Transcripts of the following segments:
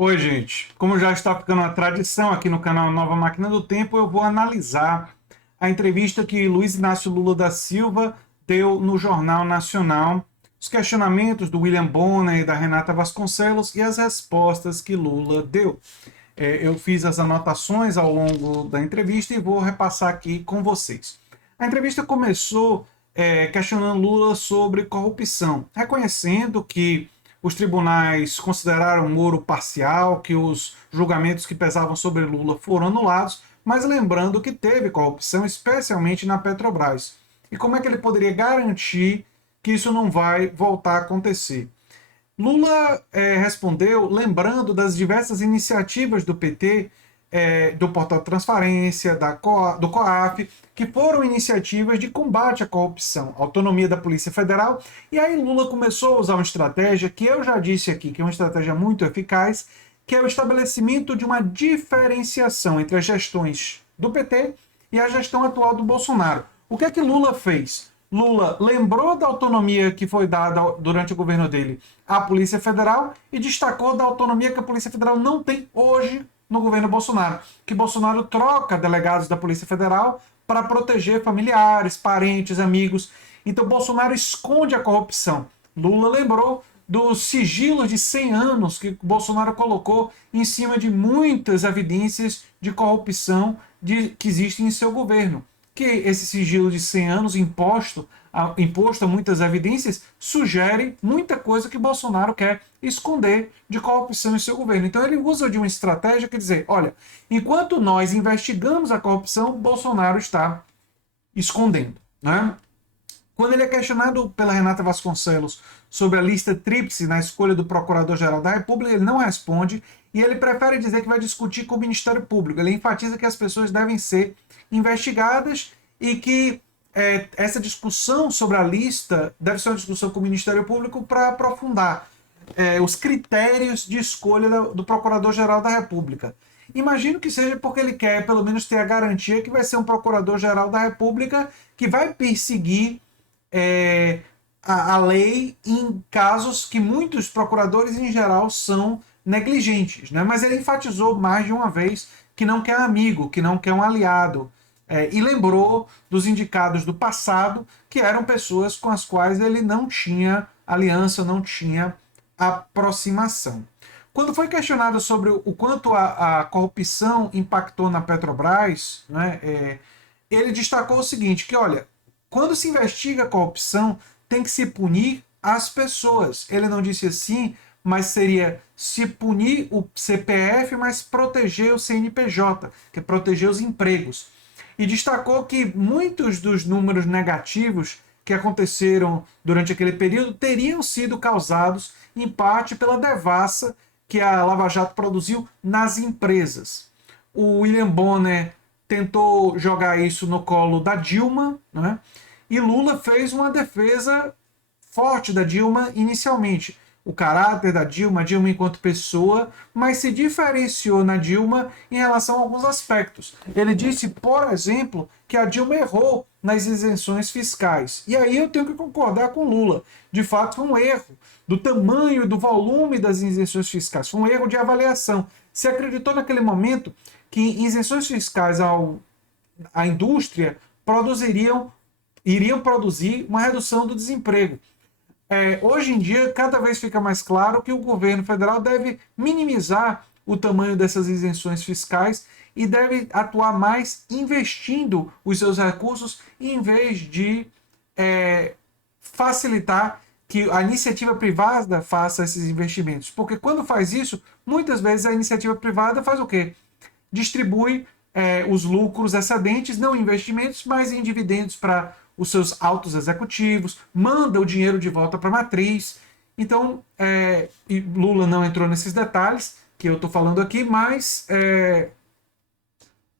Oi, gente. Como já está ficando uma tradição aqui no canal Nova Máquina do Tempo, eu vou analisar a entrevista que Luiz Inácio Lula da Silva deu no Jornal Nacional, os questionamentos do William Bonner e da Renata Vasconcelos e as respostas que Lula deu. Eu fiz as anotações ao longo da entrevista e vou repassar aqui com vocês. A entrevista começou questionando Lula sobre corrupção, reconhecendo que os tribunais consideraram Moro parcial, que os julgamentos que pesavam sobre Lula foram anulados, mas lembrando que teve corrupção, especialmente na Petrobras. E como é que ele poderia garantir que isso não vai voltar a acontecer? Lula respondeu lembrando das diversas iniciativas do PT, do Portal Transparência, do COAF, que foram iniciativas de combate à corrupção, autonomia da Polícia Federal. E aí Lula começou a usar uma estratégia que eu já disse aqui, que é uma estratégia muito eficaz, que é o estabelecimento de uma diferenciação entre as gestões do PT e a gestão atual do Bolsonaro. O que é que Lula fez? Lula lembrou da autonomia que foi dada durante o governo dele à Polícia Federal e destacou da autonomia que a Polícia Federal não tem hoje no governo Bolsonaro, que Bolsonaro troca delegados da Polícia Federal para proteger familiares, parentes, amigos. Então Bolsonaro esconde a corrupção. Lula lembrou dos sigilos de 100 anos que Bolsonaro colocou em cima de muitas evidências de corrupção que existem em seu governo. Que esse sigilo de 100 anos imposto a muitas evidências sugere muita coisa que Bolsonaro quer esconder de corrupção em seu governo. Então ele usa de uma estratégia que dizer, olha, enquanto nós investigamos a corrupção, Bolsonaro está escondendo, né? Quando ele é questionado pela Renata Vasconcelos sobre a lista tríplice na escolha do Procurador-Geral da República, ele não responde e ele prefere dizer que vai discutir com o Ministério Público. Ele enfatiza que as pessoas devem ser investigadas e que essa discussão sobre a lista deve ser uma discussão com o Ministério Público para aprofundar os critérios de escolha do Procurador-Geral da República. Imagino que seja porque ele quer, pelo menos, ter a garantia que vai ser um Procurador-Geral da República que vai perseguir a lei em casos que muitos procuradores, em geral, são negligentes. Né? Mas ele enfatizou mais de uma vez que não quer amigo, que não quer um aliado. E lembrou dos indicados do passado, que eram pessoas com as quais ele não tinha aliança, não tinha aproximação. Quando foi questionado sobre o quanto a corrupção impactou na Petrobras, né, ele destacou o seguinte, que olha, quando se investiga a corrupção, tem que se punir as pessoas. Ele não disse assim, mas seria se punir o CPF, mas proteger o CNPJ, que é proteger os empregos. E destacou que muitos dos números negativos que aconteceram durante aquele período teriam sido causados, em parte, pela devassa que a Lava Jato produziu nas empresas. O William Bonner tentou jogar isso no colo da Dilma, né? E Lula fez uma defesa forte da Dilma inicialmente. O caráter da Dilma, a Dilma enquanto pessoa, mas se diferenciou na Dilma em relação a alguns aspectos. Ele disse, por exemplo, que a Dilma errou nas isenções fiscais. E aí eu tenho que concordar com Lula. De fato, foi um erro do tamanho e do volume das isenções fiscais. Foi um erro de avaliação. Se acreditou naquele momento que isenções fiscais à indústria iriam produzir uma redução do desemprego. Hoje em dia, cada vez fica mais claro que o governo federal deve minimizar o tamanho dessas isenções fiscais e deve atuar mais investindo os seus recursos em vez de facilitar que a iniciativa privada faça esses investimentos. Porque quando faz isso, muitas vezes a iniciativa privada faz o quê? Distribui os lucros excedentes, não em investimentos, mas em dividendos para os seus altos executivos, manda o dinheiro de volta para a matriz. Então, e Lula não entrou nesses detalhes que eu estou falando aqui, mas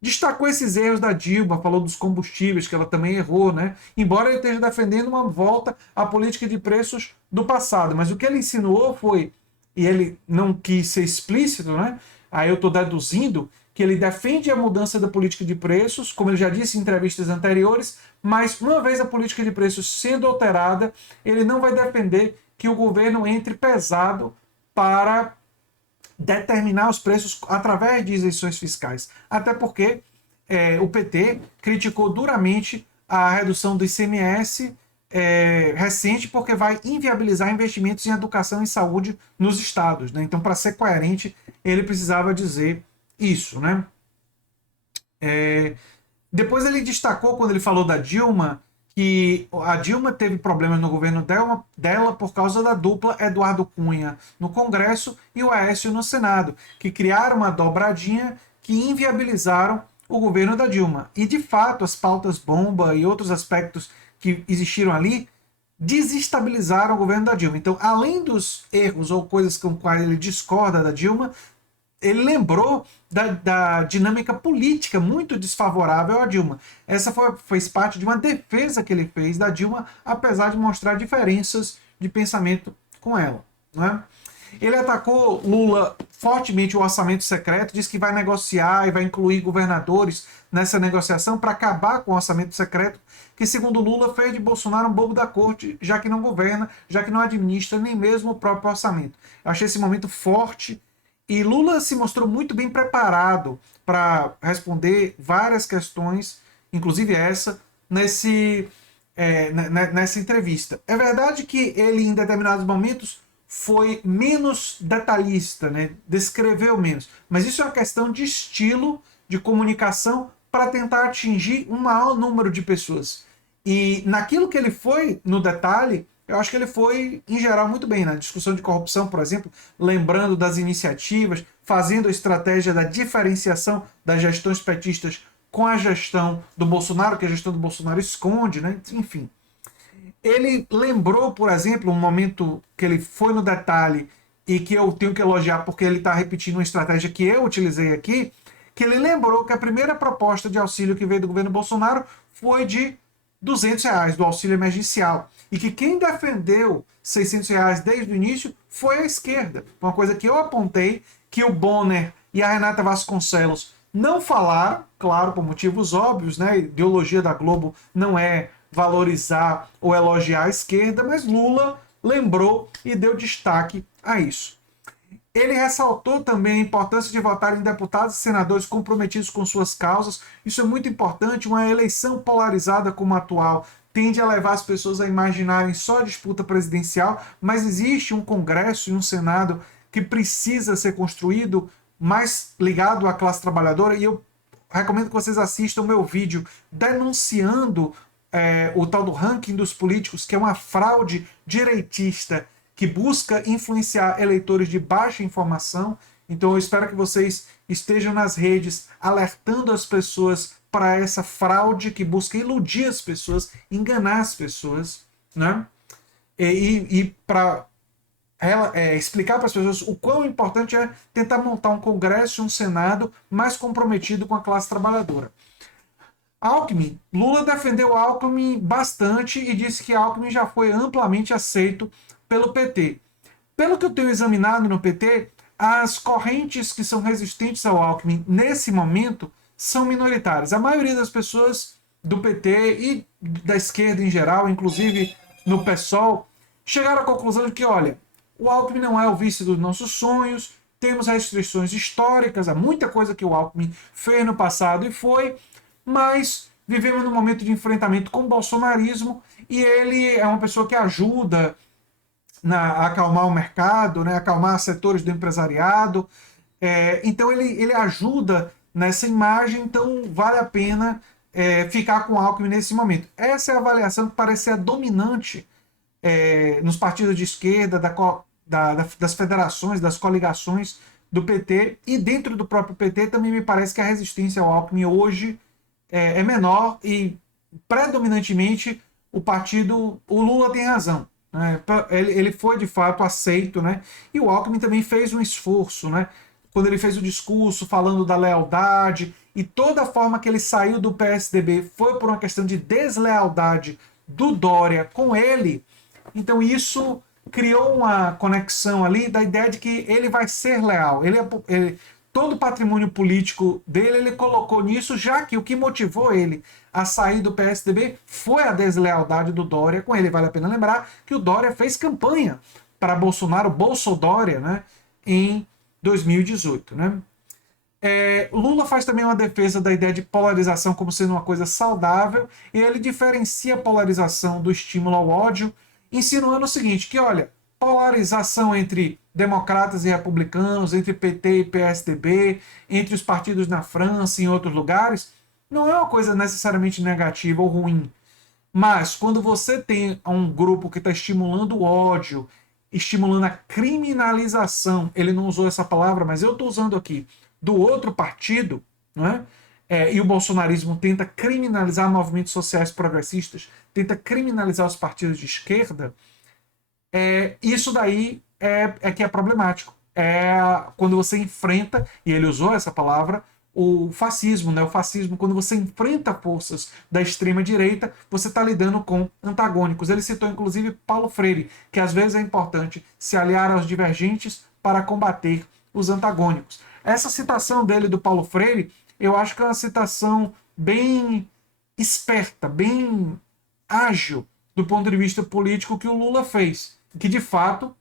destacou esses erros da Dilma, falou dos combustíveis, que ela também errou, né? Embora ele esteja defendendo uma volta à política de preços do passado. Mas o que ele insinuou foi, e ele não quis ser explícito, né? Aí eu estou deduzindo que ele defende a mudança da política de preços, como ele já disse em entrevistas anteriores, mas uma vez a política de preços sendo alterada, ele não vai defender que o governo entre pesado para determinar os preços através de isenções fiscais. Até porque o PT criticou duramente a redução do ICMS recente, porque vai inviabilizar investimentos em educação e saúde nos estados. Né? Então, para ser coerente, ele precisava dizer isso. Né? Depois ele destacou, quando ele falou da Dilma, que a Dilma teve problemas no governo dela por causa da dupla Eduardo Cunha no Congresso e o Aécio no Senado, que criaram uma dobradinha que inviabilizaram o governo da Dilma. E, de fato, as pautas bomba e outros aspectos que existiram ali desestabilizaram o governo da Dilma. Então, além dos erros ou coisas com quais ele discorda da Dilma, ele lembrou da dinâmica política muito desfavorável à Dilma. Essa fez parte de uma defesa que ele fez da Dilma, apesar de mostrar diferenças de pensamento com ela. Né? Ele atacou Lula fortemente o orçamento secreto, disse que vai negociar e vai incluir governadores nessa negociação para acabar com o orçamento secreto, que, segundo Lula, fez de Bolsonaro um bobo da corte, já que não governa, já que não administra nem mesmo o próprio orçamento. Eu achei esse momento forte. E Lula se mostrou muito bem preparado para responder várias questões, inclusive essa, nessa entrevista. É verdade que ele, em determinados momentos, foi menos detalhista, né? Descreveu menos. Mas isso é uma questão de estilo, de comunicação, para tentar atingir um maior número de pessoas. E naquilo que ele foi no detalhe, eu acho que ele foi, em geral, muito bem. Na discussão de corrupção, por exemplo, lembrando das iniciativas, fazendo a estratégia da diferenciação das gestões petistas com a gestão do Bolsonaro, que a gestão do Bolsonaro esconde, né? Enfim. Ele lembrou, por exemplo, um momento que ele foi no detalhe e que eu tenho que elogiar porque ele está repetindo uma estratégia que eu utilizei aqui, que ele lembrou que a primeira proposta de auxílio que veio do governo Bolsonaro foi de R$ 200 do auxílio emergencial. E que quem defendeu R$ 600 desde o início foi a esquerda. Uma coisa que eu apontei, que o Bonner e a Renata Vasconcelos não falaram, claro, por motivos óbvios, né? A ideologia da Globo não é valorizar ou elogiar a esquerda, mas Lula lembrou e deu destaque a isso. Ele ressaltou também a importância de votar em deputados e senadores comprometidos com suas causas. Isso é muito importante. Uma eleição polarizada como a atual tende a levar as pessoas a imaginarem só a disputa presidencial, mas existe um Congresso e um Senado que precisa ser construído mais ligado à classe trabalhadora, e eu recomendo que vocês assistam o meu vídeo denunciando o tal do ranking dos políticos, que é uma fraude direitista que busca influenciar eleitores de baixa informação. Então eu espero que vocês estejam nas redes alertando as pessoas para essa fraude que busca iludir as pessoas, enganar as pessoas, né? E para explicar para as pessoas o quão importante é tentar montar um Congresso e um Senado mais comprometido com a classe trabalhadora. Alckmin, Lula defendeu Alckmin bastante e disse que Alckmin já foi amplamente aceito pelo PT. Pelo que eu tenho examinado no PT, as correntes que são resistentes ao Alckmin nesse momento são minoritárias. A maioria das pessoas do PT e da esquerda em geral, inclusive no PSOL, chegaram à conclusão de que, olha, o Alckmin não é o vice dos nossos sonhos, temos restrições históricas, há muita coisa que o Alckmin fez no passado e foi, mas vivemos num momento de enfrentamento com o bolsonarismo e ele é uma pessoa que ajuda a acalmar o mercado, né, acalmar setores do empresariado. Então ele ajuda nessa imagem, então vale a pena ficar com o Alckmin nesse momento. Essa é a avaliação que parece ser a dominante nos partidos de esquerda, das federações, das coligações do PT, e dentro do próprio PT também me parece que a resistência ao Alckmin hoje é menor e predominantemente o Lula tem razão. Né? Ele foi de fato aceito, né? E o Alckmin também fez um esforço, né? Quando ele fez o discurso falando da lealdade, e toda a forma que ele saiu do PSDB foi por uma questão de deslealdade do Dória com ele. Então isso criou uma conexão ali da ideia de que ele vai ser leal. Todo o patrimônio político dele ele colocou nisso, já que o que motivou ele a sair do PSDB foi a deslealdade do Dória com ele. Vale a pena lembrar que o Dória fez campanha para Bolsonaro, Bolsodória, né, em 2018, né? Lula faz também uma defesa da ideia de polarização como sendo uma coisa saudável, e ele diferencia a polarização do estímulo ao ódio, insinuando o seguinte, que olha, polarização entre democratas e republicanos, entre PT e PSDB, entre os partidos na França e em outros lugares, não é uma coisa necessariamente negativa ou ruim. Mas quando você tem um grupo que está estimulando o ódio, estimulando a criminalização, ele não usou essa palavra, mas eu estou usando aqui, do outro partido, né? E o bolsonarismo tenta criminalizar movimentos sociais progressistas, tenta criminalizar os partidos de esquerda, isso daí é que é problemático. Quando você enfrenta, e ele usou essa palavra, o fascismo, né? O fascismo, quando você enfrenta forças da extrema-direita, você está lidando com antagônicos. Ele citou, inclusive, Paulo Freire, que às vezes é importante se aliar aos divergentes para combater os antagônicos. Essa citação dele do Paulo Freire, eu acho que é uma citação bem esperta, bem ágil do ponto de vista político que o Lula fez, que de fato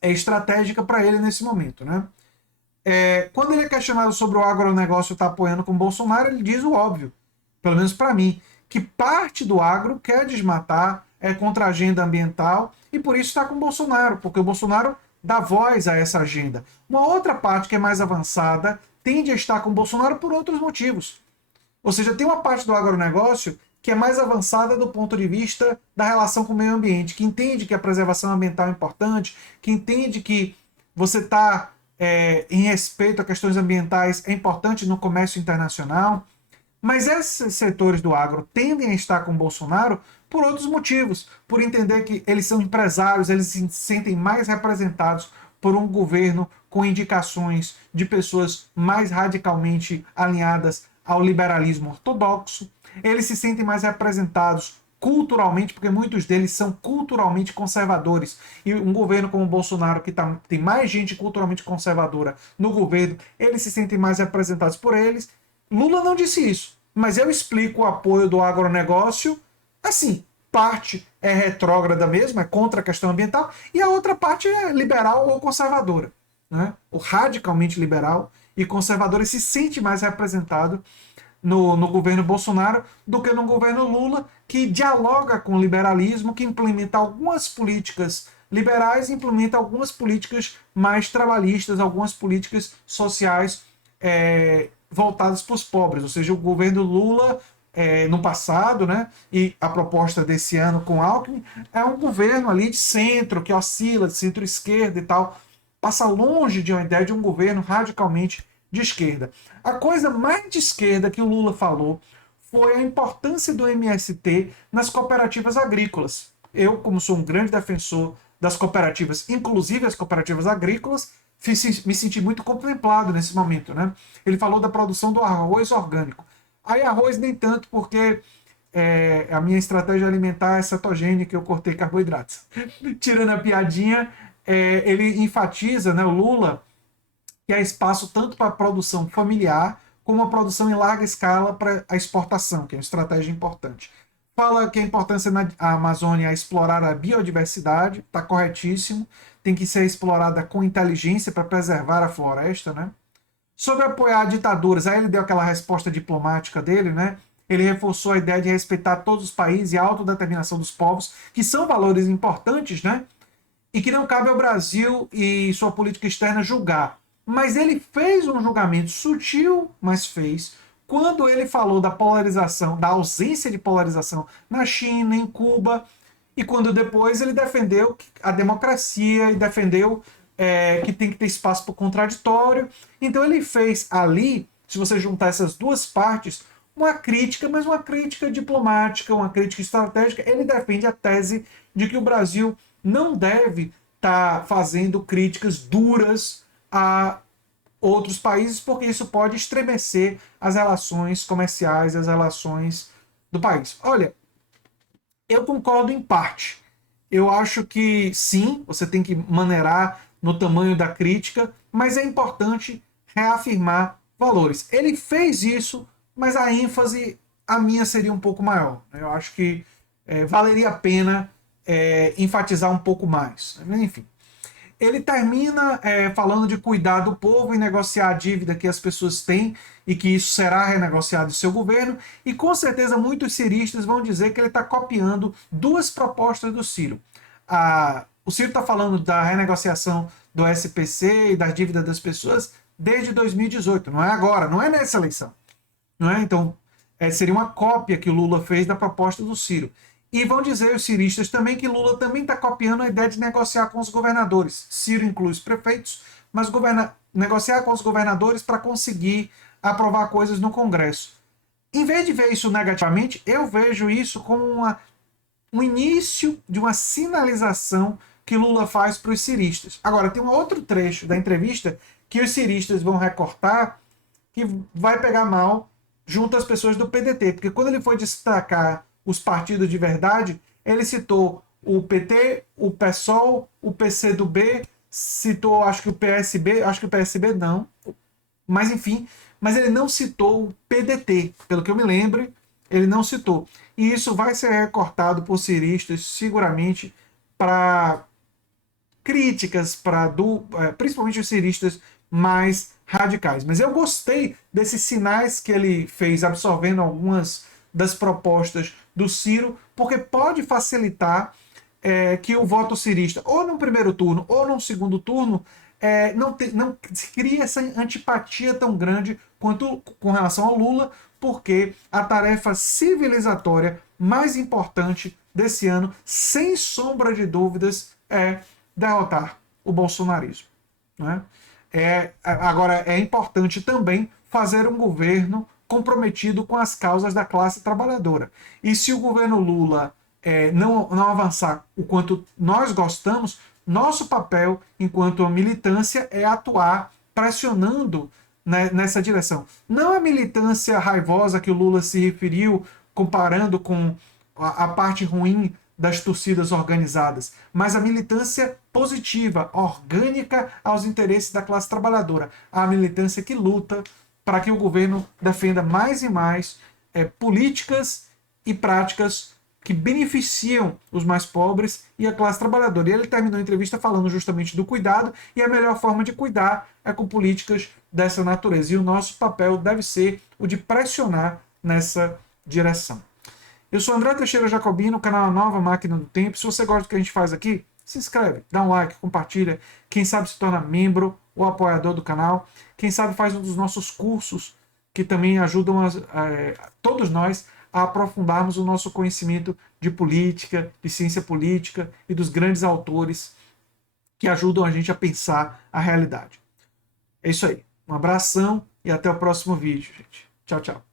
é estratégica para ele nesse momento, né? Quando ele é questionado sobre o agronegócio estar apoiando com o Bolsonaro, ele diz o óbvio, pelo menos para mim, que parte do agro quer desmatar, é contra a agenda ambiental e por isso está com o Bolsonaro, porque o Bolsonaro dá voz a essa agenda. Uma outra parte que é mais avançada tende a estar com o Bolsonaro por outros motivos. Ou seja, tem uma parte do agronegócio que é mais avançada do ponto de vista da relação com o meio ambiente, que entende que a preservação ambiental é importante, que entende que você está em respeito a questões ambientais é importante no comércio internacional. Mas esses setores do agro tendem a estar com o Bolsonaro por outros motivos, por entender que eles são empresários, eles se sentem mais representados por um governo com indicações de pessoas mais radicalmente alinhadas ao liberalismo ortodoxo, eles se sentem mais representados culturalmente, porque muitos deles são culturalmente conservadores. E um governo como o Bolsonaro, que tem mais gente culturalmente conservadora no governo, eles se sentem mais representados por eles. Lula não disse isso, mas eu explico o apoio do agronegócio assim. Parte é retrógrada mesmo, é contra a questão ambiental, e a outra parte é liberal ou conservadora. Né? O radicalmente liberal e conservador se sente mais representado no governo Bolsonaro do que no governo Lula, que dialoga com o liberalismo, que implementa algumas políticas liberais, implementa algumas políticas mais trabalhistas, algumas políticas sociais voltadas para os pobres. Ou seja, o governo Lula, no passado, né, e a proposta desse ano com Alckmin, é um governo ali de centro, que oscila, de centro-esquerda e tal, passa longe de uma ideia de um governo radicalmente de esquerda. A coisa mais de esquerda que o Lula falou foi a importância do MST nas cooperativas agrícolas. Eu, como sou um grande defensor das cooperativas, inclusive as cooperativas agrícolas, me senti muito contemplado nesse momento. Né? Ele falou da produção do arroz orgânico. Aí arroz nem tanto, porque a minha estratégia alimentar é cetogênica, eu cortei carboidratos. Tirando a piadinha, ele enfatiza, né, o Lula, que há espaço tanto para a produção familiar como a produção em larga escala para a exportação, que é uma estratégia importante. Fala que a importância na Amazônia é explorar a biodiversidade, está corretíssimo, tem que ser explorada com inteligência para preservar a floresta, né? Sobre apoiar ditaduras, aí ele deu aquela resposta diplomática dele, né? Ele reforçou a ideia de respeitar todos os países e a autodeterminação dos povos, que são valores importantes, né? E que não cabe ao Brasil e sua política externa julgar. Mas ele fez um julgamento sutil, mas fez, quando ele falou da polarização, da ausência de polarização na China, em Cuba, e quando depois ele defendeu a democracia e defendeu que tem que ter espaço para o contraditório. Então ele fez ali, se você juntar essas duas partes, uma crítica, mas uma crítica diplomática, uma crítica estratégica. Ele defende a tese de que o Brasil não deve estar fazendo críticas duras a outros países, porque isso pode estremecer as relações comerciais, as relações do país. Olha, eu concordo em parte. Eu acho que sim, você tem que maneirar no tamanho da crítica, mas é importante reafirmar valores. Ele fez isso, mas a ênfase, a minha, seria um pouco maior. Eu acho que valeria a pena enfatizar um pouco mais. Enfim. Ele termina falando de cuidar do povo e negociar a dívida que as pessoas têm e que isso será renegociado em seu governo. E com certeza muitos ciristas vão dizer que ele está copiando duas propostas do Ciro. O Ciro está falando da renegociação do SPC e da dívida das pessoas desde 2018, não é agora, não é nessa eleição. Não é? Então, seria uma cópia que o Lula fez da proposta do Ciro. E vão dizer os ciristas também que Lula também está copiando a ideia de negociar com os governadores. Ciro inclui os prefeitos, mas negociar com os governadores para conseguir aprovar coisas no Congresso. Em vez de ver isso negativamente, eu vejo isso como um início de uma sinalização que Lula faz para os ciristas. Agora, tem um outro trecho da entrevista que os ciristas vão recortar que vai pegar mal junto às pessoas do PDT, porque quando ele foi destacar os partidos de verdade, ele citou o PT, o PSOL, o PCdoB, citou acho que o PSB não, mas enfim, mas ele não citou o PDT, pelo que eu me lembro, ele não citou. E isso vai ser recortado por ciristas, seguramente, para críticas, principalmente os ciristas mais radicais. Mas eu gostei desses sinais que ele fez, absorvendo algumas das propostas do Ciro, porque pode facilitar que o voto cirista, ou no primeiro turno, ou no segundo turno, não cria essa antipatia tão grande quanto com relação ao Lula, porque a tarefa civilizatória mais importante desse ano, sem sombra de dúvidas, é derrotar o bolsonarismo. Né? Agora, é importante também fazer um governo comprometido com as causas da classe trabalhadora. E se o governo Lula não avançar o quanto nós gostamos, nosso papel enquanto militância é atuar pressionando nessa direção. Não a militância raivosa que o Lula se referiu, comparando com a parte ruim das torcidas organizadas, mas a militância positiva, orgânica aos interesses da classe trabalhadora. A militância que luta para que o governo defenda mais e mais políticas e práticas que beneficiam os mais pobres e a classe trabalhadora. E ele terminou a entrevista falando justamente do cuidado, e a melhor forma de cuidar é com políticas dessa natureza. E o nosso papel deve ser o de pressionar nessa direção. Eu sou André Teixeira Jacobino, canal A Nova Máquina do Tempo. Se você gosta do que a gente faz aqui, se inscreve, dá um like, compartilha. Quem sabe se torna membro ou apoiador do canal. Quem sabe faz um dos nossos cursos, que também ajudam todos nós a aprofundarmos o nosso conhecimento de política, de ciência política e dos grandes autores que ajudam a gente a pensar a realidade. É isso aí. Um abração e até o próximo vídeo, gente. Tchau, tchau.